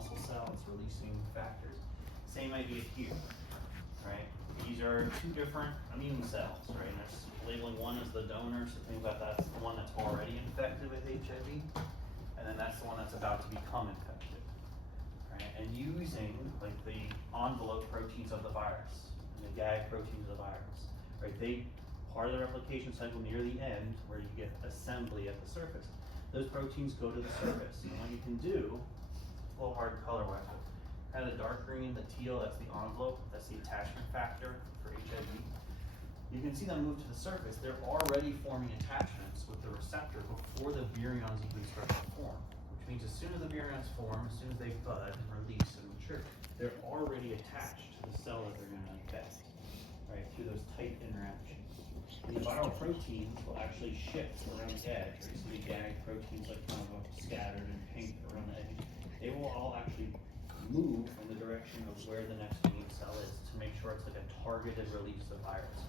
muscle cell, it's releasing factors. Same idea here, right? These are two different immune cells, right? And it's labeling one as the donor, so think about that's the one that's already infected with HIV, and then that's the one that's about to become infected, right? And using like the envelope proteins of the virus and the gag proteins of the virus, right? They part of the replication cycle near the end where you get assembly at the surface. Those proteins go to the surface, and what you can do, a little hard color-wise, kind of the dark green, the teal, that's the envelope, that's the attachment factor for HIV. You can see them move to the surface. They're already forming attachments with the receptor before the virions even start to form, which means as soon as the virions form, as soon as they bud and release and mature, they're already attached to the cell that they're going to infect, right, through those tight interactions. And the viral proteins will actually shift around the edge, right? So the gag proteins like kind of scattered and pink around the edge. They will all actually move in the direction of where the next immune cell is to make sure it's like a targeted release of virus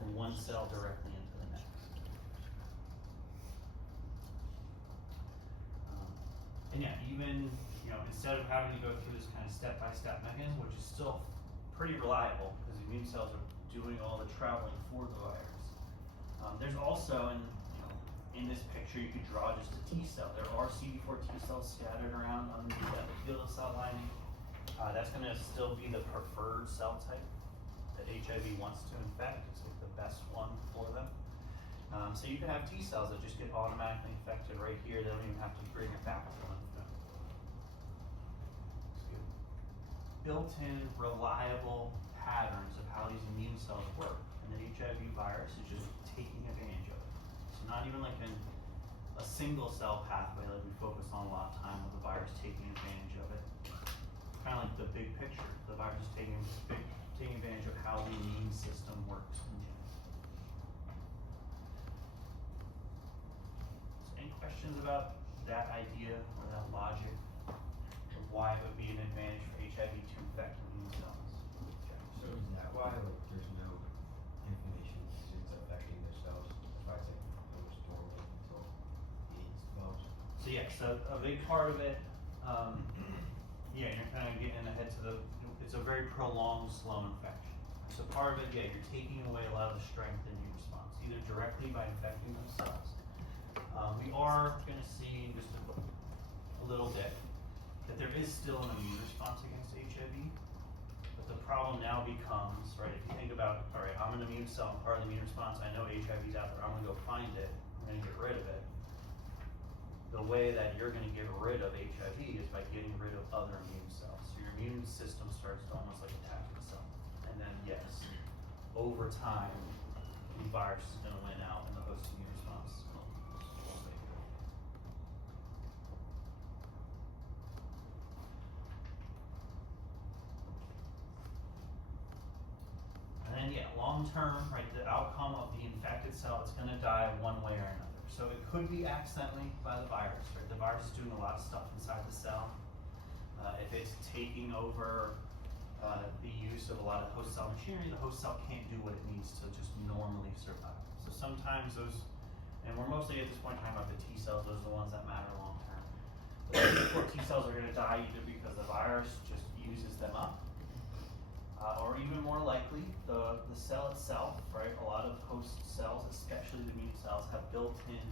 from one cell directly into the next. And yeah, even, instead of having to go through this kind of step-by-step mechanism, which is still pretty reliable because the immune cells are doing all the traveling for the virus. There's also, in this picture, you could draw just a T cell. There are CD4 T cells scattered around underneath the epithelial cell lining. That's going to still be the preferred cell type that HIV wants to infect. It's like the best one for them. So you can have T cells that just get automatically infected right here. They don't even have to bring it back to the lymph node. Built-in, reliable patterns of how these immune cells work. And the HIV virus is just taking advantage of it. So not even like a single cell pathway like we focus on a lot of time with the virus taking advantage of it. Kind of like the big picture. The virus is taking advantage of how the immune system works in general. So any questions about that idea or that logic of why it would be an advantage for HIV to infect immune cells? So is that why there's no inflammation because it's affecting their cells? That's why it's like those dormant until AIDS develops? So yeah, so a big part of it, you're kind of getting ahead to it's a very prolonged, slow infection. So part of it, you're taking away a lot of the strength in your response, either directly by infecting those cells. We are going to see in just a little bit that there is still an immune response against HIV. But the problem now becomes, right, if you think about, all right, I'm an immune cell, I'm part of the immune response, I know HIV is out there, I'm going to go find it, I'm going to get rid of it. The way that you're going to get rid of HIV is by getting rid of other immune cells. So your immune system starts to almost like attack itself. And then, yes, over time, the virus is going to win out and the host immune response will stay good. And then, long term, right, the outcome of the infected cell, it's going to die one way or another. So it could be accidentally by the virus, right? The virus is doing a lot of stuff inside the cell. If it's taking over the use of a lot of host cell machinery, the host cell can't do what it needs to just normally survive. So sometimes those, and we're mostly at this point talking about the T cells, those are the ones that matter long term. The T cells are going to die either because the virus just uses them up, or even more likely, the cell itself, right? A lot of host cells, especially the immune cells, have built-in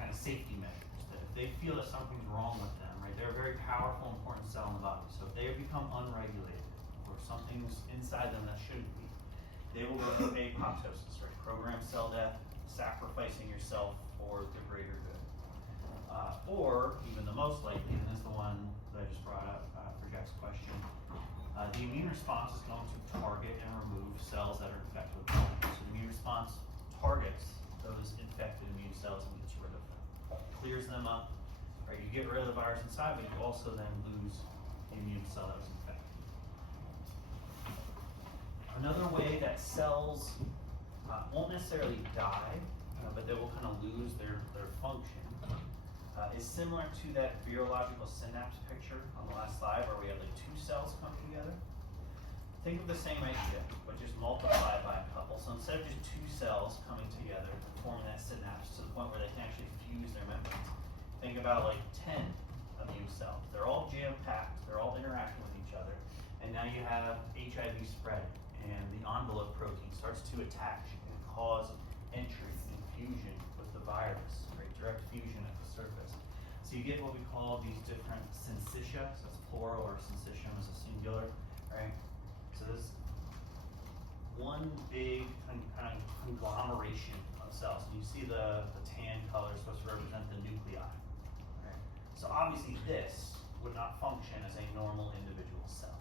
kind of safety measures that if they feel that something's wrong with them, right? They're a very powerful, important cell in the body. So if they become unregulated or something's inside them that shouldn't be, they will go through apoptosis, right? Programmed cell death, sacrificing yourself for the greater good. Or even the most likely, and this is the one that I just brought up for Jack's question, the immune response is going to target and remove cells that are infected with the virus. So the immune response targets those infected immune cells and gets rid of them. Clears them up, right? You get rid of the virus inside, but you also then lose the immune cell that was infected. Another way that cells won't necessarily die, but they will kind of lose their function is similar to that virological synapse picture on the last slide where we have like two cells come together. Think of the same idea, but just multiply by a couple. So instead of just two cells coming together and forming that synapse to the point where they can actually fuse their membranes, think about like 10 immune cells. They're all jam-packed, they're all interacting with each other, and now you have HIV spread, and the envelope protein starts to attach and cause entry and fusion with the virus, right? Direct fusion at the surface. So you get what we call these different syncytia, so that's plural, or syncytium is a singular, right? So this one big kind of conglomeration of cells. And you see the tan color is supposed to represent the nuclei, right? So obviously this would not function as a normal individual cell,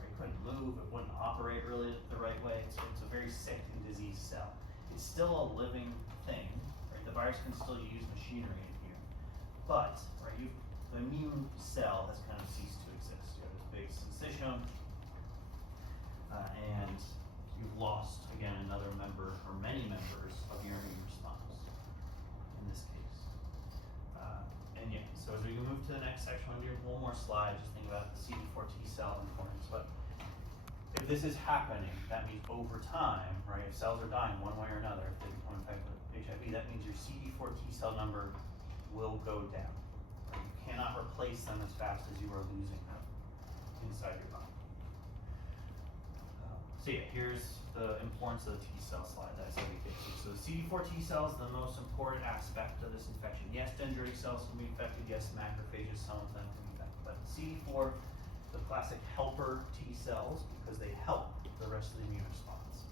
right? It couldn't move, it wouldn't operate really the right way. It's a very sick and diseased cell. It's still a living thing, right? The virus can still use machinery in here, but right, the immune cell has kind of ceased to exist. You have this big syncytium, and you've lost again another member or many members of your immune response in this case. And yeah, so as we move to the next section, we'll do one more slide. Just think about the CD4 T cell importance. But if this is happening, that means over time, right? If cells are dying one way or another, if they become infected with HIV, that means your CD4 T cell number will go down. Right? You cannot replace them as fast as you are losing them inside your body. So yeah, here's the importance of the T cell slide that I said we get to. So the CD4 T cell is the most important aspect of this infection. Yes, dendritic cells can be infected. Yes, macrophages, some of them can be infected. But CD4, the classic helper T cells, because they help the rest of the immune response.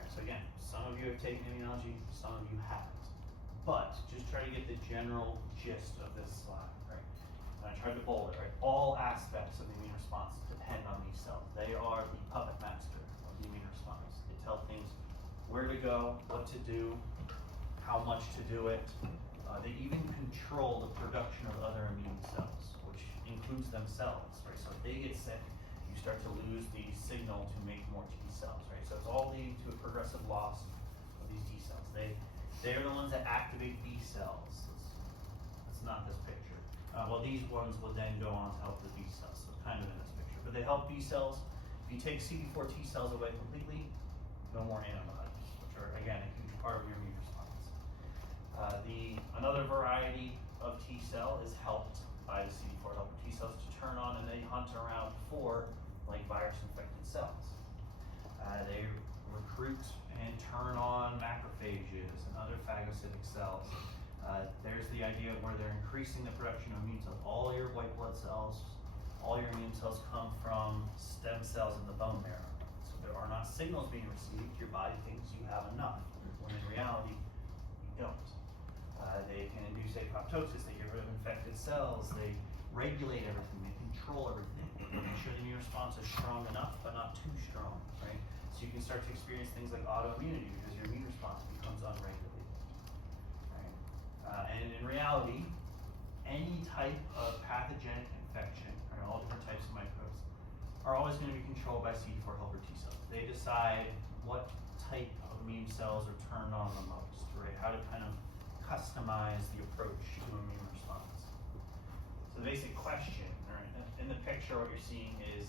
Right, so again, some of you have taken immunology, some of you haven't. But just try to get the general gist of this slide, right? And I tried to bold it, right? All aspects of the immune response depend on these cells. They are the puppet master of the immune response. They tell things where to go, what to do, how much to do it. They even control the production of other immune cells, which includes themselves, right? So if they get sick, you start to lose the signal to make more T cells, right? So it's all leading to a progressive loss of these T cells. They are the ones that activate B cells. It's not this picture. Well, these ones will then go on to help the B cells, so kind of in this picture. But they help B cells. If you take CD4 T cells away completely, no more antibodies, which are, again, a huge part of your immune response. Another variety of T cell is helped by the CD4 helper T cells to turn on, and they hunt around for like virus-infected cells. They recruit and turn on macrophages and other phagocytic cells. There's the idea of where they're increasing the production of immune cells. All your white blood cells, all your immune cells come from stem cells in the bone marrow. So there are not signals being received. Your body thinks you have enough, when in reality, you don't. They can induce apoptosis. They get rid of infected cells. They regulate everything. They control everything. They make sure the immune response is strong enough, but not too strong, right? So you can start to experience things like autoimmunity because your immune response becomes unregulated, right? And in reality, any type of pathogenic infection, or all different types of microbes, are always going to be controlled by CD4 helper T cells. They decide what type of immune cells are turned on the most, right? How to kind of customize the approach to immune response. So the basic question, right? In the picture, what you're seeing is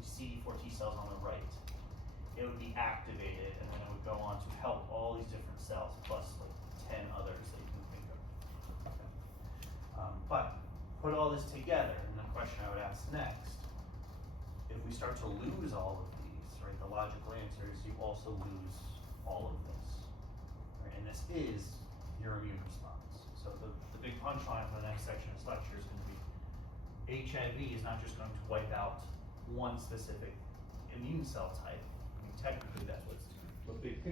the CD4 T cells on the right. It would be activated, and then it would go on to help all these different cells, plus like 10 others that you can think of. Okay. But put all this together, and the question I would ask next, if we start to lose all of these, right, the logical answer is you also lose all of this. Right? And this is your immune response. So the big punchline for the next section of this lecture is going to be HIV is not just going to wipe out one specific immune cell type. I mean, technically that's what big